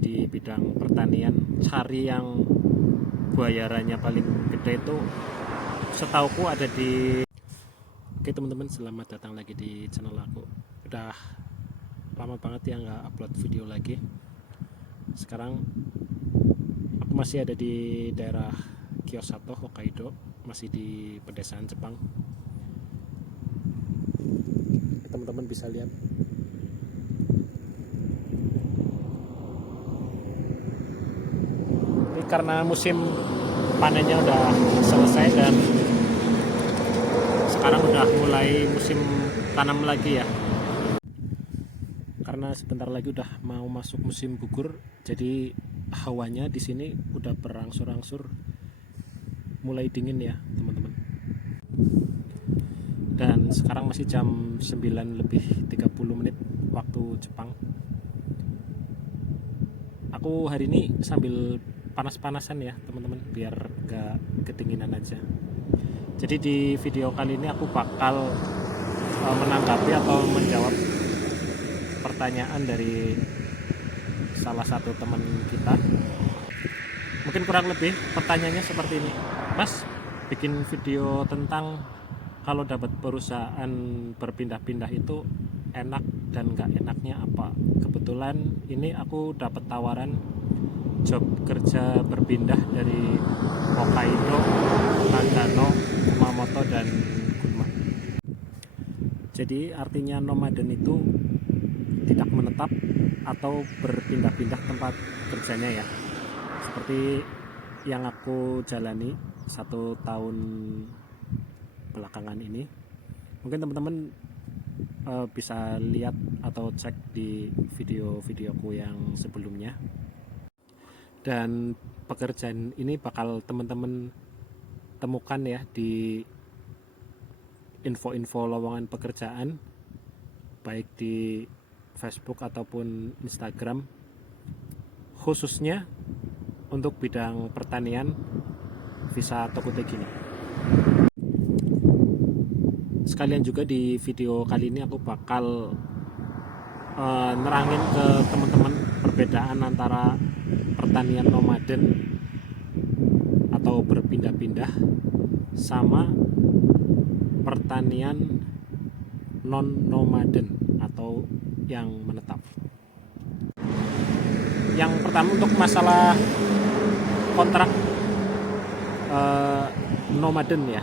di bidang pertanian, cari yang bayarannya paling gede itu setauku ada di. Oke teman-teman, selamat datang lagi di channel aku. Udah lama banget ya nggak upload video lagi. Sekarang aku masih ada di daerah Kyosato, Hokkaido, masih di pedesaan Jepang. Teman-teman bisa lihat ini karena musim panennya udah selesai dan sekarang udah mulai musim tanam lagi ya, karena sebentar lagi udah mau masuk musim gugur, jadi hawanya di sini udah berangsur-angsur mulai dingin ya teman-teman. Dan sekarang masih jam 9:30 waktu Jepang. Aku hari ini sambil panas-panasan ya teman-teman, biar gak kedinginan aja. Jadi di video kali ini aku bakal menanggapi atau menjawab pertanyaan dari salah satu teman kita. Mungkin kurang lebih pertanyaannya seperti ini, Mas, bikin video tentang kalau dapat perusahaan berpindah-pindah itu enak dan gak enaknya apa. Kebetulan ini aku dapat tawaran job kerja berpindah dari Hokkaido, Nagano, Kumamoto, dan Gunma. Jadi artinya nomaden itu tidak menetap atau berpindah-pindah tempat kerjanya ya, seperti yang aku jalani 1 tahun belakangan ini. Mungkin teman-teman bisa lihat atau cek di video-videoku yang sebelumnya. Dan pekerjaan ini bakal teman-teman temukan ya di info-info lowongan pekerjaan, baik di Facebook ataupun Instagram, khususnya untuk bidang pertanian visa Tokuteki ini. Sekalian juga di video kali ini aku bakal nerangin ke teman-teman perbedaan antara pertanian nomaden atau berpindah-pindah sama pertanian non-nomaden atau yang menetap. Yang pertama untuk masalah kontrak nomaden ya,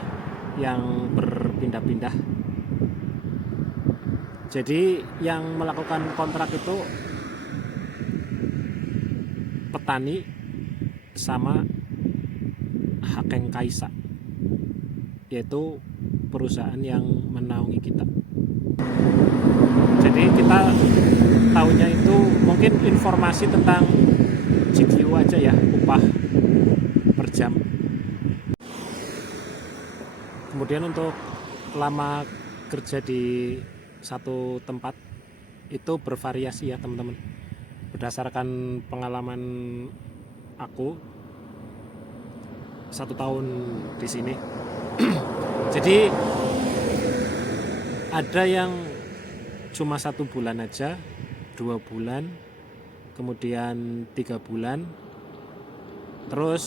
yang berpindah-pindah. Jadi yang melakukan kontrak itu petani sama Haken Kaisa, yaitu perusahaan yang menaungi kita. Jadi kita tahunya itu mungkin informasi tentang GQ aja ya, upah per jam. Kemudian untuk lama kerja di satu tempat itu bervariasi ya teman-teman, berdasarkan pengalaman aku 1 tahun di sini. Jadi ada yang cuma 1 bulan aja, 2 bulan, kemudian 3 bulan, terus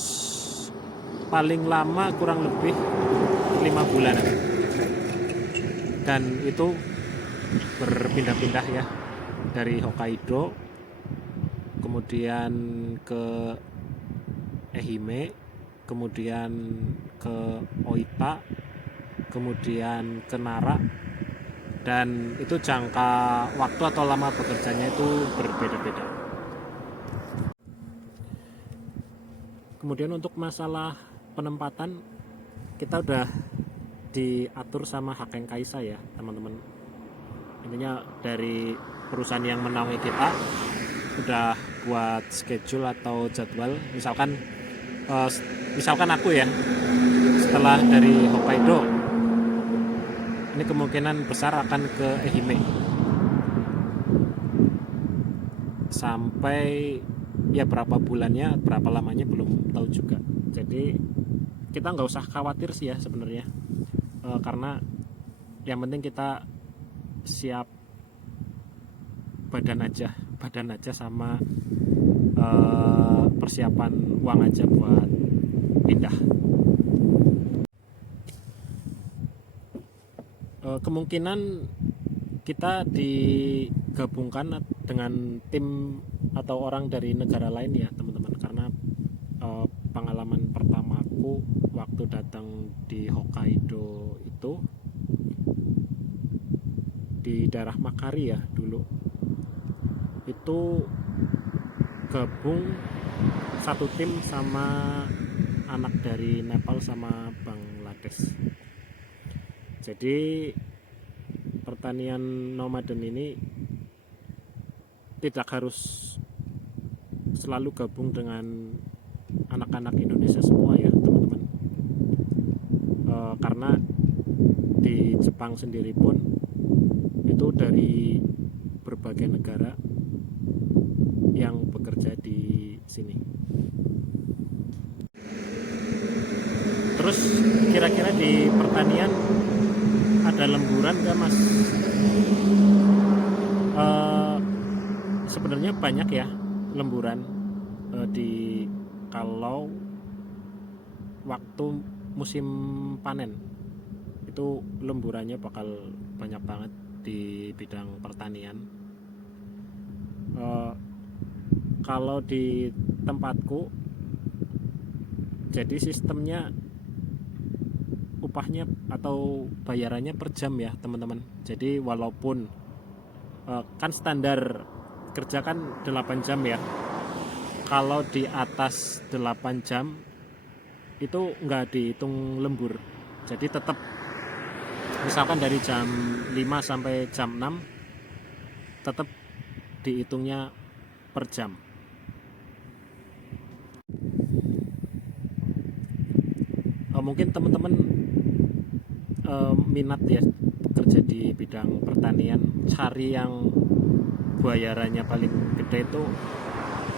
paling lama kurang lebih 5 bulan, dan itu berpindah-pindah ya, dari Hokkaido kemudian ke Ehime, kemudian ke Oita, kemudian ke Nara, dan itu jangka waktu atau lama bekerjanya itu berbeda-beda. Kemudian untuk masalah penempatan, kita udah diatur sama Haken Kaisa ya teman-teman. Intinya dari perusahaan yang menaungi kita udah buat schedule atau jadwal. Misalkan aku ya, setelah dari Hokkaido ini kemungkinan besar akan ke Ehime sampai ya berapa bulannya, berapa lamanya belum tahu juga. Jadi kita nggak usah khawatir sih ya sebenarnya, karena yang penting kita siap badan aja sama persiapan uang aja buat pindah. Kemungkinan kita digabungkan dengan tim atau orang dari negara lain ya teman-teman, karena pengalaman pertamaku waktu datang di Hokkaido itu di daerah Makari ya dulu, itu gabung satu tim sama anak dari Nepal sama Bangladesh. Jadi pertanian nomaden ini tidak harus selalu gabung dengan anak-anak Indonesia semua ya teman-teman. Karena di Jepang sendiri pun itu dari berbagai negara yang bekerja di sini. Terus kira-kira di pertanian ada lemburan gak mas? Sebenarnya banyak ya lemburan di kalau waktu musim panen itu lemburannya bakal banyak banget di bidang pertanian. Kalau di tempatku jadi sistemnya upahnya atau bayarannya per jam ya teman-teman. Jadi walaupun kan standar kerja kan 8 jam ya, kalau di atas 8 jam itu nggak dihitung lembur. Jadi tetap misalkan dari jam 5 sampai jam 6 tetap dihitungnya per jam. Mungkin teman-teman minat ya kerja di bidang pertanian, cari yang bayarannya paling gede itu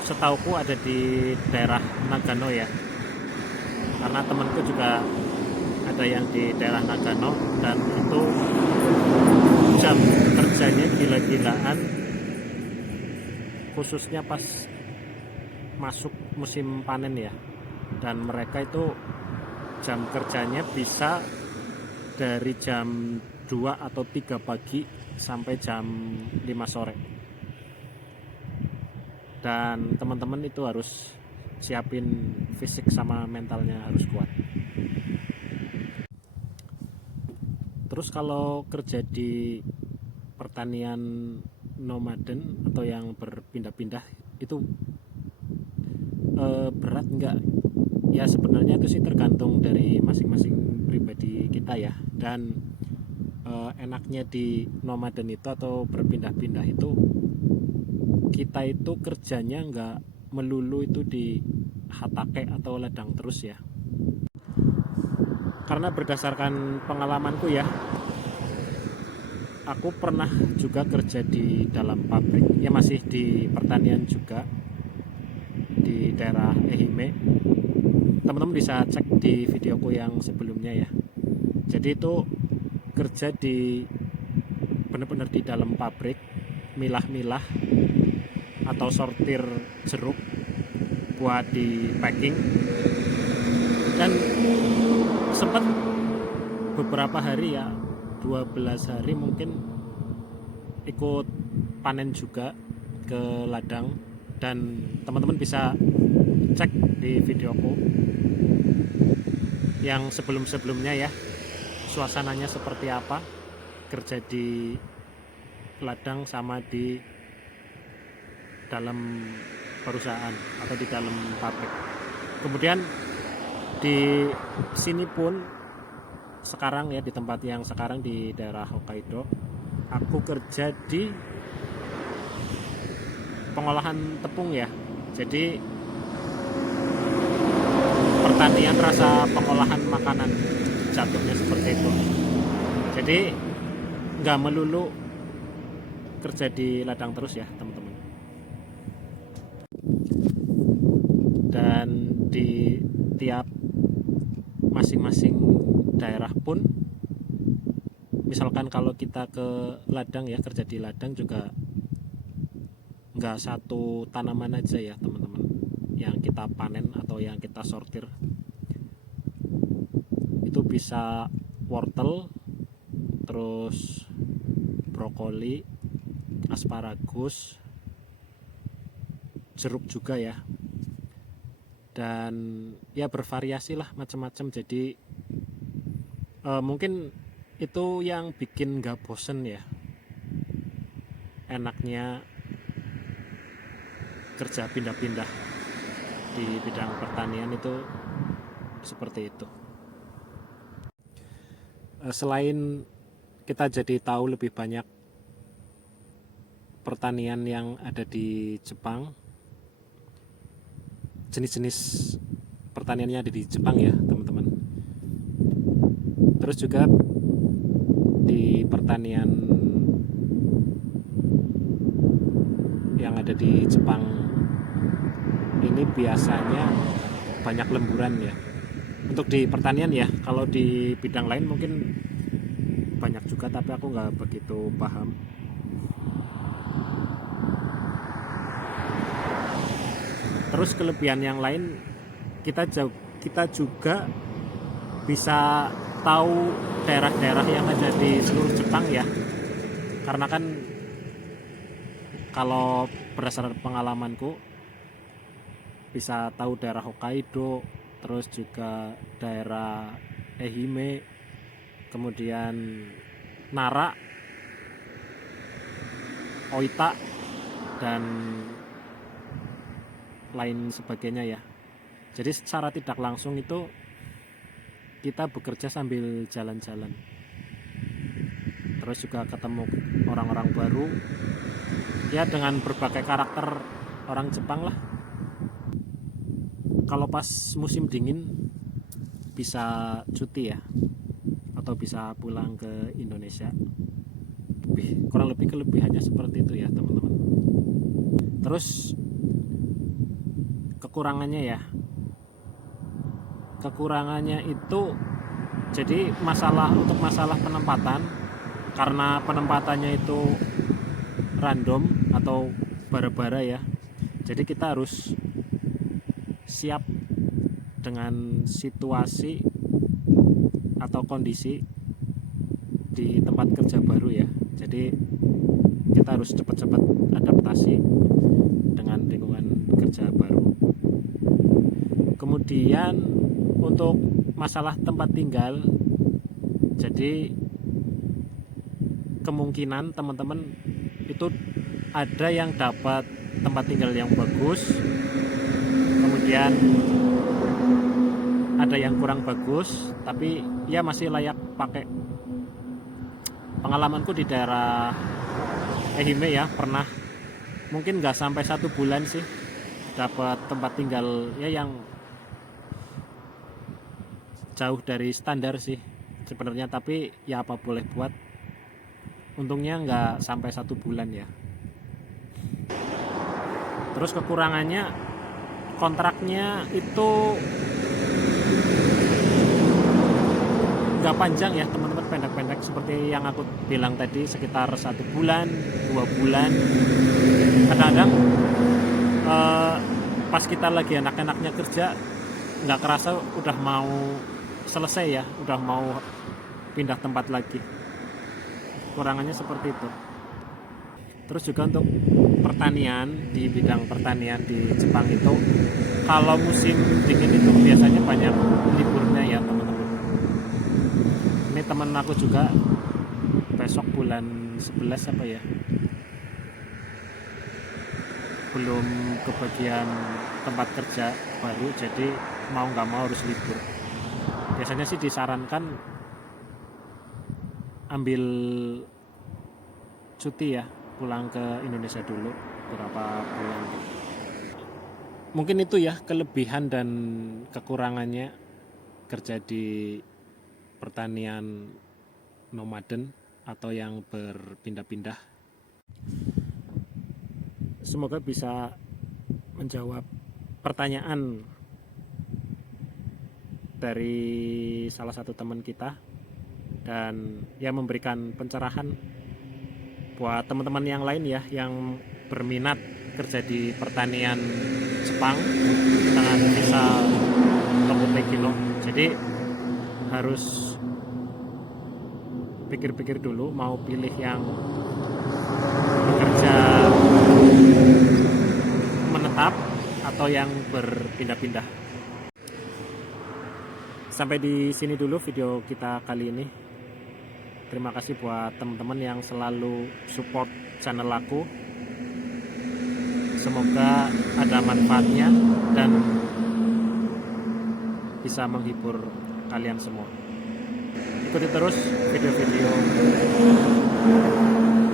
setauku ada di daerah Nagano ya, karena temanku juga ada yang di daerah Nagano dan itu jam kerjanya gila-gilaan, khususnya pas masuk musim panen ya. Dan mereka itu jam kerjanya bisa dari jam 2 atau 3 pagi sampai jam 5 sore. Dan teman-teman itu harus siapin fisik sama mentalnya harus kuat. Terus kalau kerja di pertanian nomaden atau yang berpindah-pindah itu berat enggak? Ya sebenarnya itu sih tergantung dari masing-masing pribadi kita ya. Dan enaknya di nomaden itu atau berpindah-pindah itu, kita itu kerjanya nggak melulu itu di hatake atau ladang terus ya. Karena berdasarkan pengalamanku ya, aku pernah juga kerja di dalam pabrik ya, masih di pertanian juga di daerah Ehime. Teman-teman bisa cek di videoku yang sebelumnya ya. Jadi itu kerja di benar-benar di dalam pabrik, milah-milah atau sortir jeruk buat di packing. Dan sempat beberapa hari ya, 12 hari mungkin ikut panen juga ke ladang. Dan teman-teman bisa cek di videoku yang sebelum-sebelumnya ya, suasananya seperti apa kerja di ladang sama di dalam perusahaan atau di dalam pabrik. Kemudian di sini pun sekarang ya, di tempat yang sekarang di daerah Hokkaido, aku kerja di pengolahan tepung ya. Jadi pertanian rasa pengolahan makanan, jatuhnya seperti itu. Jadi nggak melulu kerja di ladang terus ya teman-teman. Dan di tiap masing-masing daerah pun, misalkan kalau kita ke ladang ya, kerja di ladang juga nggak satu tanaman aja ya teman-teman yang kita panen atau yang kita sortir. Itu bisa wortel, terus brokoli, asparagus, jeruk juga ya, dan ya bervariasi lah macam-macam. Jadi mungkin itu yang bikin nggak bosen ya, enaknya kerja pindah-pindah di bidang pertanian itu seperti itu. Selain kita jadi tahu lebih banyak pertanian yang ada di Jepang, jenis-jenis pertaniannya ada di Jepang ya teman-teman. Terus juga di pertanian yang ada di Jepang ini biasanya banyak lemburan ya. Untuk di pertanian ya, kalau di bidang lain mungkin banyak juga, tapi aku nggak begitu paham. Terus kelebihan yang lain, kita juga bisa tahu daerah-daerah yang ada di seluruh Jepang ya. Karena kan kalau berdasarkan pengalamanku, bisa tahu daerah Hokkaido, terus juga daerah Ehime, kemudian Nara, Oita, dan lain sebagainya ya. Jadi secara tidak langsung itu kita bekerja sambil jalan-jalan, terus juga ketemu orang-orang baru ya, dengan berbagai karakter orang Jepang lah. Kalau pas musim dingin bisa cuti ya, atau bisa pulang ke Indonesia. Kurang lebih kelebihannya seperti itu ya teman-teman. Terus kekurangannya itu jadi untuk masalah penempatan, karena penempatannya itu random atau bara-bara ya. Jadi kita harus siap dengan situasi atau kondisi di tempat kerja baru ya. Jadi kita harus cepat-cepat adaptasi dengan lingkungan kerja baru. Kemudian untuk masalah tempat tinggal, jadi kemungkinan teman-teman itu ada yang dapat tempat tinggal yang bagus, kemudian ada yang kurang bagus tapi ya masih layak pakai. Pengalamanku di daerah Ehime ya, pernah mungkin nggak sampai 1 bulan sih dapat tempat tinggal ya yang jauh dari standar sih sebenarnya, tapi ya apa boleh buat, untungnya nggak sampai 1 bulan ya. Terus kekurangannya, kontraknya itu nggak panjang ya teman-teman, pendek-pendek seperti yang aku bilang tadi, sekitar 1 bulan 2 bulan. Kadang-kadang pas kita lagi enak-enaknya kerja, nggak kerasa udah mau selesai ya, udah mau pindah tempat lagi. Kurangannya seperti itu. Terus juga untuk pertanian, di bidang pertanian di Jepang itu, kalau musim dingin itu biasanya banyak liburnya ya teman-teman. Ini teman aku juga besok bulan 11 apa ya, belum kebagian tempat kerja baru, jadi mau nggak mau harus libur. Biasanya sih disarankan ambil cuti ya, pulang ke Indonesia dulu beberapa bulan. Mungkin itu ya kelebihan dan kekurangannya kerja di pertanian nomaden atau yang berpindah-pindah. Semoga bisa menjawab pertanyaan dari salah satu teman kita, dan ya memberikan pencerahan buat teman-teman yang lain ya yang berminat kerja di pertanian Jepang dengan visa 30 kilo. Jadi harus pikir-pikir dulu mau pilih yang bekerja menetap atau yang berpindah-pindah. Sampai di sini dulu video kita kali ini. Terima kasih buat teman-teman yang selalu support channel aku. Semoga ada manfaatnya dan bisa menghibur kalian semua. Ikuti terus video-video